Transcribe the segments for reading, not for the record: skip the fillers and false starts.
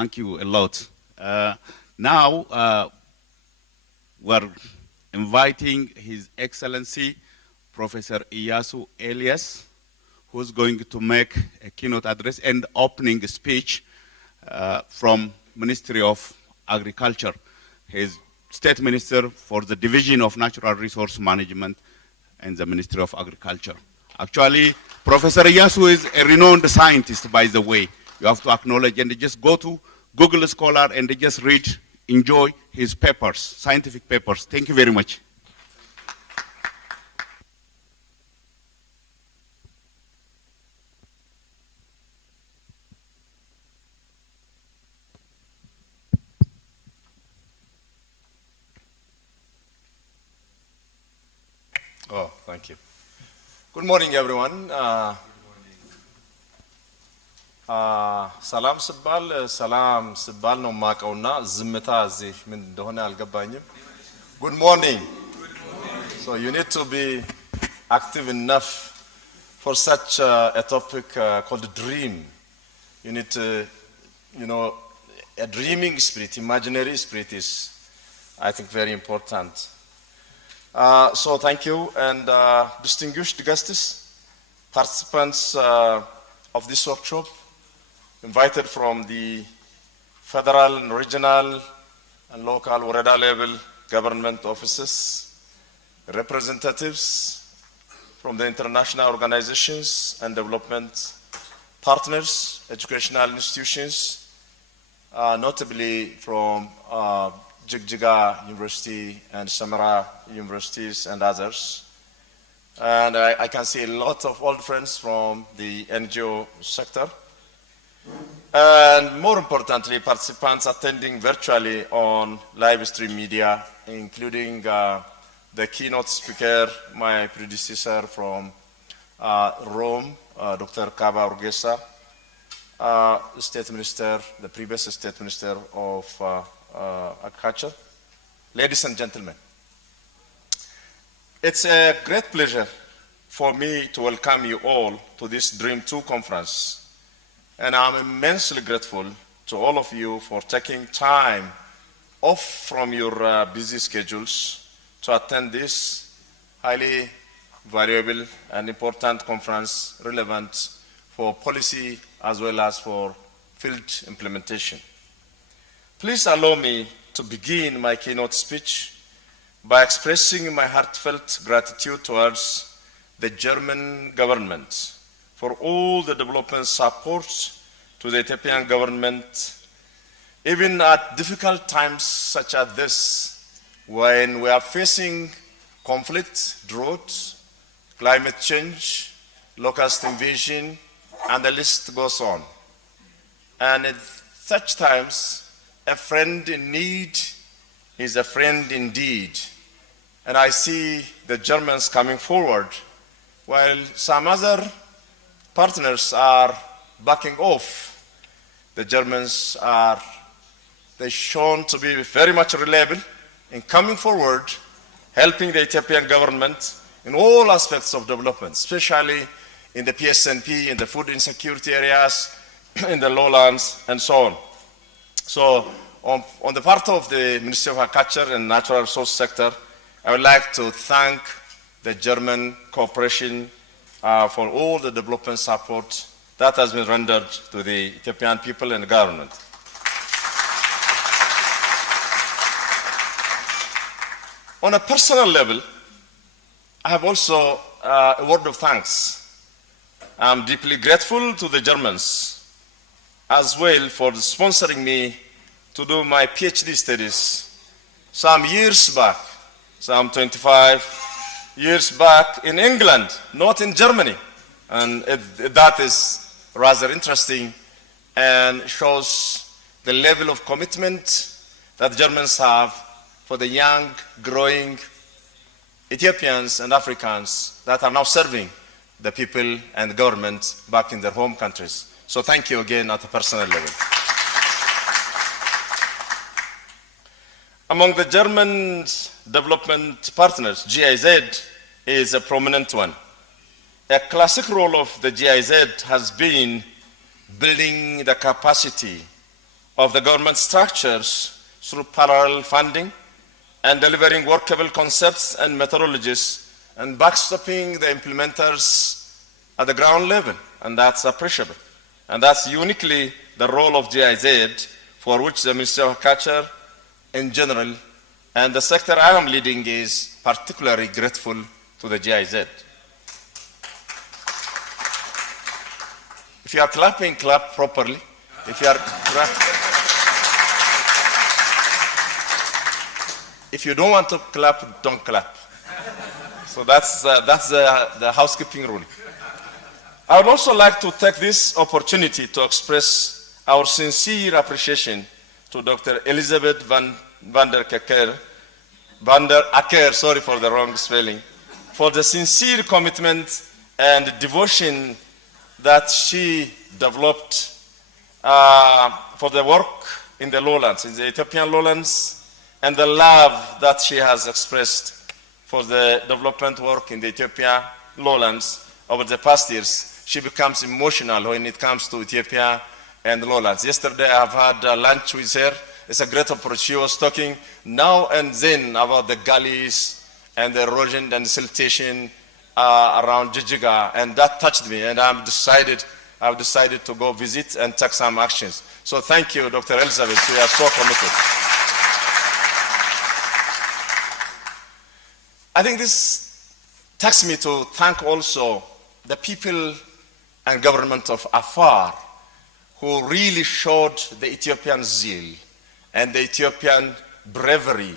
Thank you a lot. Now, we're inviting His Excellency Professor Eyasu Elias, who's going to make a keynote address and opening speech from Ministry of Agriculture. He's State Minister for the Division of Natural Resource Management in the Ministry of Agriculture. Actually, Professor Eyasu is a renowned scientist, by the way. You have to acknowledge, and just go to Google Scholar and just read, enjoy his papers, scientific papers. Thank you very much. Oh, thank you. Good morning, everyone. Salam Sibbal no maqawna zimta zi min dohona algabaኝም. Good morning. So you need to be active enough for such a topic called dream. You need to, a dreaming spirit, imaginary spirit is, I think, very important. So thank you, and distinguished guests, participants of this workshop, invited from the federal and regional and local Warada level government offices, representatives from the international organizations and development partners, educational institutions, notably from Jigjiga University and Samara universities and others. And I can see a lot of old friends from the NGO sector. And more importantly, participants attending virtually on live stream media, including the keynote speaker, my predecessor from Rome, Dr. Kaba Urgesa, State Minister, the previous State Minister of Agriculture. Ladies and gentlemen, it's a great pleasure for me to welcome you all to this Dream 2 conference. And I'm immensely grateful to all of you for taking time off from your busy schedules to attend this highly valuable and important conference relevant for policy as well as for field implementation. Please allow me to begin my keynote speech by expressing my heartfelt gratitude towards the German government for all the development support to the Ethiopian government, even at difficult times such as this, when we are facing conflict, drought, climate change, locust invasion, and the list goes on. And at such times, a friend in need is a friend indeed. And I see the Germans coming forward, while some other partners are backing off. The Germans are shown to be very much reliable in coming forward, helping the Ethiopian government in all aspects of development, especially in the PSNP, in the food insecurity areas, in the lowlands, and so on. So on the part of the Ministry of Agriculture and Natural Resource sector, I would like to thank the German cooperation for all the development support that has been rendered to the Ethiopian people and government. On a personal level, I have also a word of thanks. I'm deeply grateful to the Germans as well for sponsoring me to do my PhD studies some years back, some 25 years back in England, not in Germany. And that is rather interesting and shows the level of commitment that Germans have for the young, growing Ethiopians and Africans that are now serving the people and the government back in their home countries. So thank you again at a personal level. Among the German development partners, GIZ is a prominent one. A classic role of the GIZ has been building the capacity of the government structures through parallel funding and delivering workable concepts and methodologies and backstopping the implementers at the ground level, and that's appreciable. And that's uniquely the role of GIZ, for which the Ministry of Culture in general and the sector I am leading is particularly grateful to the GIZ. If you are clapping, clap properly. If you are if you don't want to clap, don't clap. So that's the housekeeping rule. I would also like to take this opportunity to express our sincere appreciation to Dr. Elizabeth van der Akker, sorry for the wrong spelling, for the sincere commitment and devotion that she developed for the work in the lowlands, in the Ethiopian lowlands, and the love that she has expressed for the development work in the Ethiopian lowlands over the past years. She becomes emotional when it comes to Ethiopia and the lowlands. Yesterday I've had lunch with her. It's a great opportunity. She was talking now and then about the gullies and the erosion and siltation around Jijiga, and that touched me, and I've decided to go visit and take some actions. So thank you, Dr. Elizabeth. We are so committed. I think this takes me to thank also the people and government of Afar who really showed the Ethiopian zeal and the Ethiopian bravery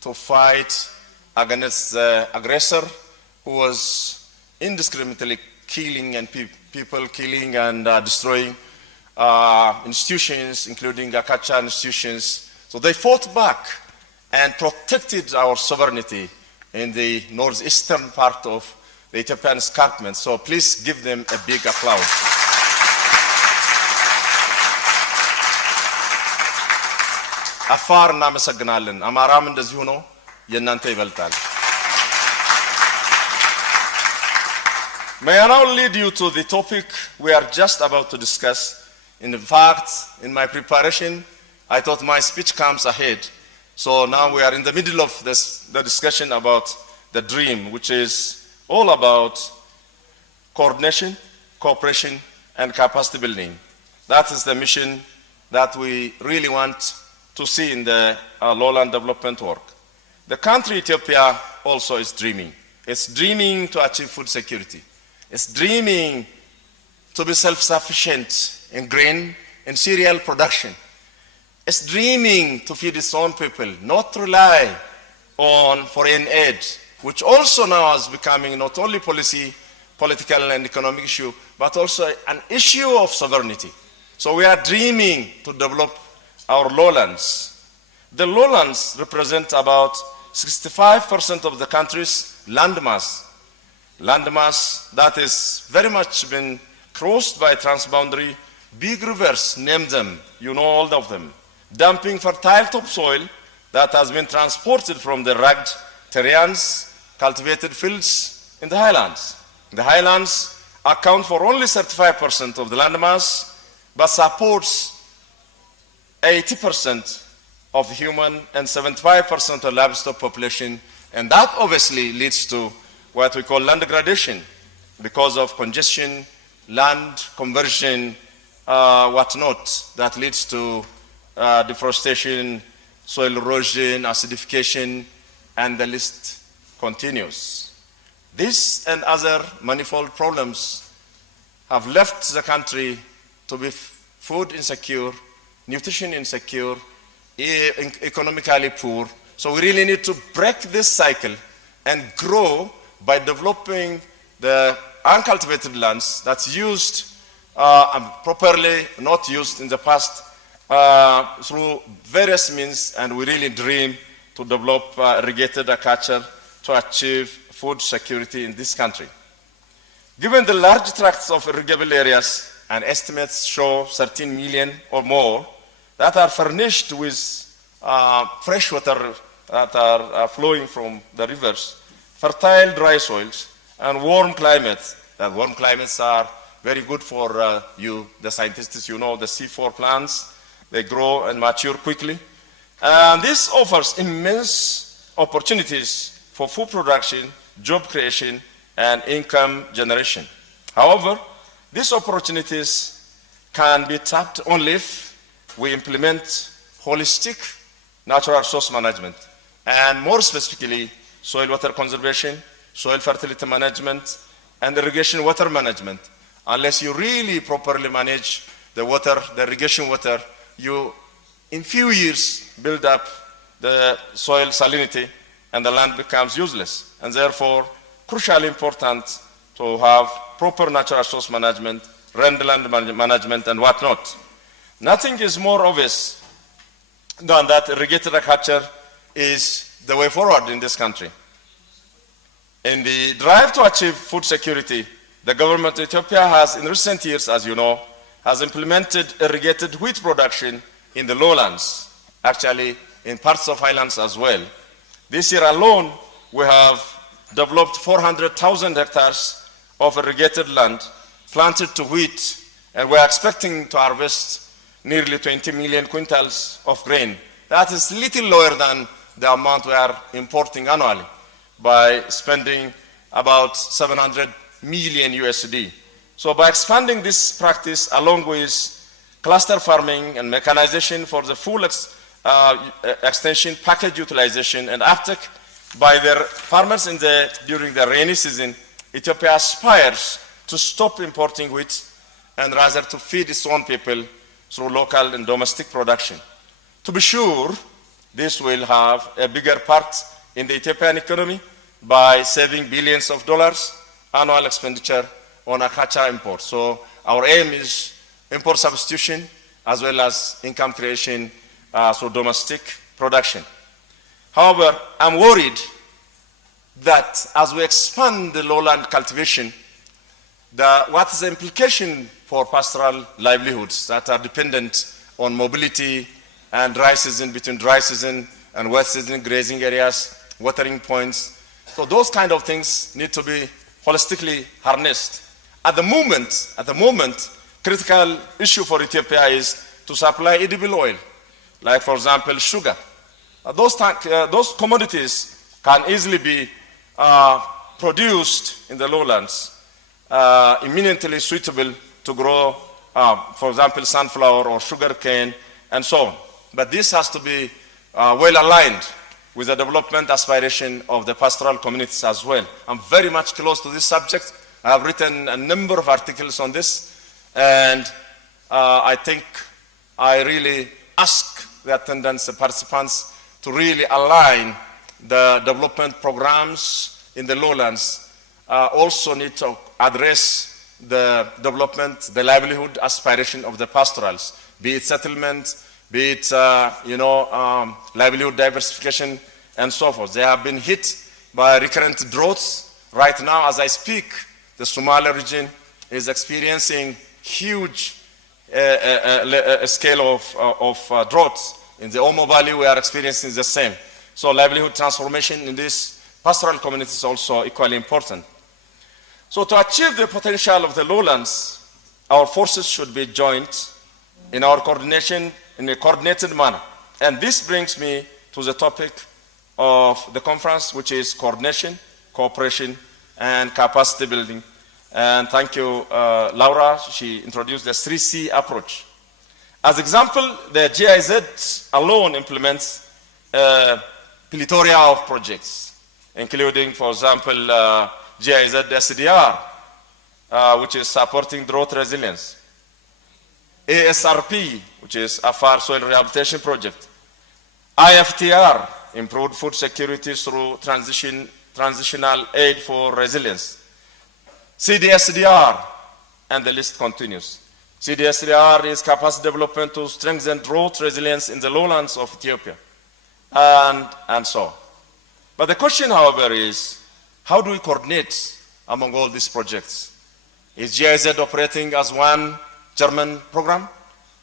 to fight against the aggressor who was indiscriminately killing and people killing and destroying institutions, including Akacha institutions. So they fought back and protected our sovereignty in the northeastern part of the Ethiopian escarpment. So please give them a big applause. አፋር እናመሰግናለን። አማራም እንደዚሁ ነው። የእናንተ ይበልጣል። May I now lead you to the topic we are just about to discuss. In fact, in my preparation, I thought my speech comes ahead. So now we are in the middle of the discussion about the dream, which is all about coordination, cooperation, and capacity building. That is the mission that we really want to see in the lowland development work. The country Ethiopia also is dreaming. It's dreaming to achieve food security. It's dreaming to be self-sufficient in grain and cereal production. It's dreaming to feed its own people, not rely on foreign aid, which also now is becoming not only political and economic issue, but also an issue of sovereignty. So we are dreaming to develop our lowlands. The lowlands represent about 65% of the country's landmass. Landmass that is very much been crossed by transboundary big rivers, name them, you know all of them. Dumping fertile topsoil that has been transported from the rugged terrains, cultivated fields in the highlands. The highlands account for only 35% of the landmass, but supports 80% of the human and 75% of livestock population, and that obviously leads to what we call land degradation because of congestion, land conversion, whatnot, that leads to deforestation, soil erosion, acidification, and the list continues. This and other manifold problems have left the country to be food insecure, nutrition insecure, economically poor. So we really need to break this cycle and grow by developing the uncultivated lands that's used properly, not used in the past, through various means, and we really dream to develop irrigated agriculture to achieve food security in this country. Given the large tracts of irrigable areas, and estimates show 13 million or more, that are furnished with fresh water that are flowing from the rivers, fertile dry soils, and warm climates. That warm climates are very good for you, the scientists, you know, the C4 plants They grow and mature quickly. And this offers immense opportunities for food production, job creation, and income generation. However, these opportunities can be tapped only if we implement holistic natural resource management, and more specifically, soil water conservation, soil fertility management, and irrigation water management. Unless you really properly manage the water, the irrigation water, you, in few years, build up the soil salinity, and the land becomes useless. And therefore, crucially important to have proper natural resource management, land management, and whatnot. Nothing is more obvious than that irrigated agriculture is the way forward in this country. In the drive to achieve food security, the government of Ethiopia has, in recent years, as you know, has implemented irrigated wheat production in the lowlands, actually in parts of highlands as well. This year alone, we have developed 400,000 hectares of irrigated land planted to wheat, and we're expecting to harvest nearly 20 million quintals of grain. That is little lower than the amount we are importing annually by spending about 700 million USD. So by expanding this practice along with cluster farming and mechanization for the full extension, package utilization, and uptake by their farmers during the rainy season, Ethiopia aspires to stop importing wheat and rather to feed its own people through local and domestic production. To be sure, this will have a bigger part in the Ethiopian economy by saving billions of dollars annual expenditure on agriculture imports. So our aim is import substitution as well as income creation through domestic production. However, I'm worried that as we expand the lowland cultivation, what is the implication for pastoral livelihoods that are dependent on mobility and dry season, between dry season and wet season grazing areas, watering points. So those kind of things need to be holistically harnessed. At the moment, critical issue for Ethiopia is to supply edible oil, like for example, sugar. Those commodities can easily be produced in the lowlands, eminently suitable to grow, for example, sunflower or sugar cane, and so on. But this has to be well aligned with the development aspiration of the pastoral communities as well. I'm very much close to this subject. I have written a number of articles on this, and I think I really ask the attendants, the participants, to really align the development programs in the lowlands. Also need to address the development, the livelihood aspiration of the pastorals, be it settlement, be it livelihood diversification, and so forth. They have been hit by recurrent droughts. Right now, as I speak, the Somali region is experiencing huge scale of droughts. In the Omo Valley, we are experiencing the same. So livelihood transformation in this pastoral community is also equally important. So to achieve the potential of the lowlands, our forces should be joined in our coordination in a coordinated manner. And this brings me to the topic of the conference, which is coordination, cooperation, and capacity building. And thank you, Laura. She introduced the 3C approach. As example, the GIZ alone implements a plethora of projects, including, for example, GIZ SDR, which is supporting drought resilience. ASRP, which is Afar Soil Rehabilitation Project. IFTR, improved food security through transitional aid for resilience. CDSDR, and the list continues. CDSDR is capacity development to strengthen drought resilience in the lowlands of Ethiopia, and so on. But the question, however, is how do we coordinate among all these projects? Is GIZ operating as one German program,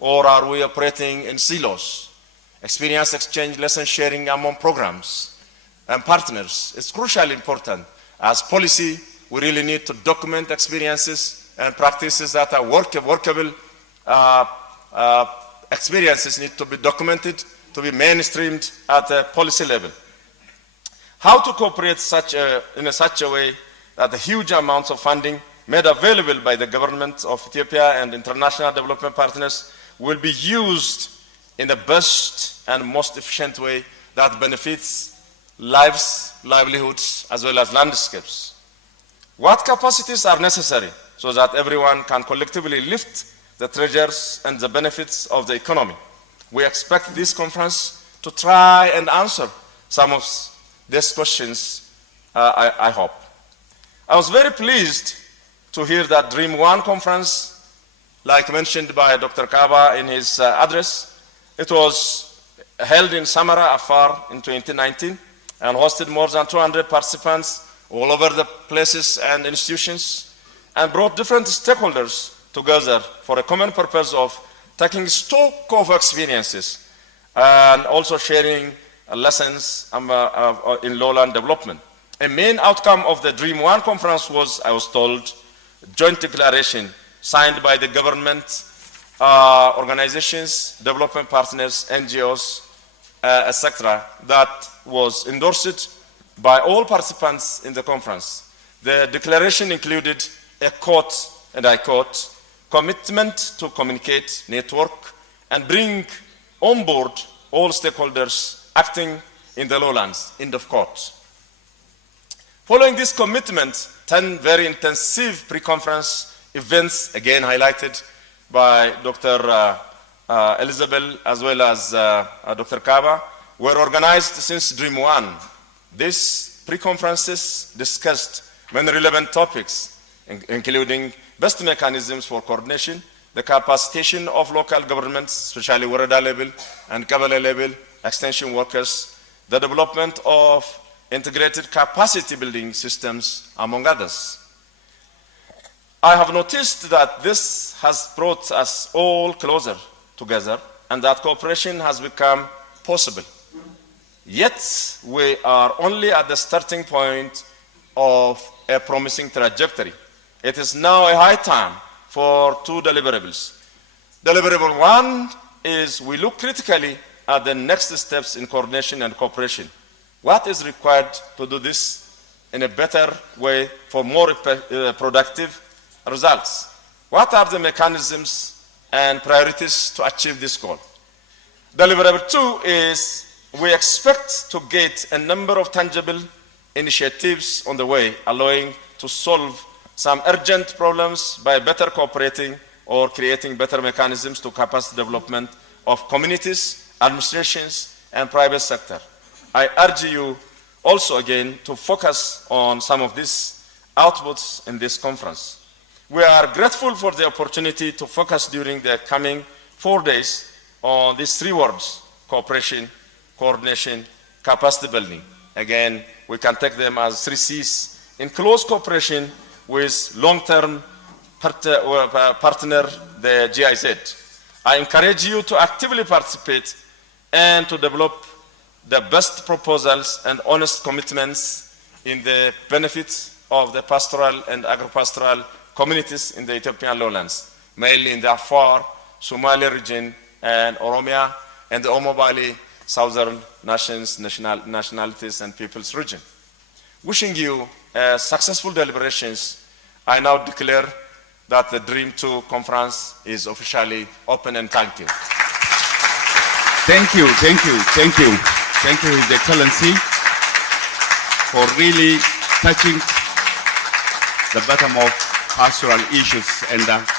or are we operating in silos? Experience exchange, lesson sharing among programs and partners is crucially important. As policy, we really need to document experiences and practices that are workable experiences need to be documented, to be mainstreamed at a policy level. How to cooperate in such a way that the huge amounts of funding made available by the government of Ethiopia and international development partners will be used in the best and most efficient way that benefits lives, livelihoods, as well as landscapes. What capacities are necessary so that everyone can collectively lift the treasures and the benefits of the economy? We expect this conference to try and answer some of these questions, I hope. I was very pleased to hear that Dream 1 conference, like mentioned by Dr. Kaba in his address, it was held in Samara, Afar in 2019 and hosted more than 200 participants all over the places and institutions and brought different stakeholders together for a common purpose of taking stock of experiences and also sharing lessons in lowland development. A main outcome of the Dream 1 conference was, I was told, a joint declaration signed by the government, organizations, development partners, NGOs, etc., that was endorsed by all participants in the conference. The declaration included a quote, and I quote, commitment to communicate, network, and bring on board all stakeholders acting in the lowlands, end of quote. Following this commitment, 10 very intensive pre-conference events, again highlighted by Dr. Elizabeth as well as Dr. Kaba, were organized since Dream 1. These pre-conferences discussed many relevant topics, including best mechanisms for coordination, the capacitation of local governments, especially Warada level and Kabale level, extension workers, the development of integrated capacity building systems, among others. I have noticed that this has brought us all closer together and that cooperation has become possible. Yet, we are only at the starting point of a promising trajectory. It is now a high time for two deliverables. Deliverable one is we look critically at the next steps in coordination and cooperation. What is required to do this in a better way for more productive results? What are the mechanisms and priorities to achieve this goal? Deliverable two is we expect to get a number of tangible initiatives on the way, allowing to solve some urgent problems by better cooperating or creating better mechanisms to capacity development of communities, administrations, and private sector. I urge you also again to focus on some of these outputs in this conference. We are grateful for the opportunity to focus during the coming 4 days on these three words: cooperation, coordination, capacity building. Again, we can take them as 3 C's in close cooperation with long-term partner, the GIZ. I encourage you to actively participate and to develop the best proposals and honest commitments in the benefits of the pastoral and agro-pastoral communities in the Ethiopian lowlands, mainly in the Afar, Somali region, and Oromia, and the Omo Valley, southern nationalities and peoples region. Wishing you successful deliberations, I now declare that the Dream 2 conference is officially open, and thank you. Thank you, thank you, thank you. Thank you, His Excellency, for really touching the bottom of pastoral issues and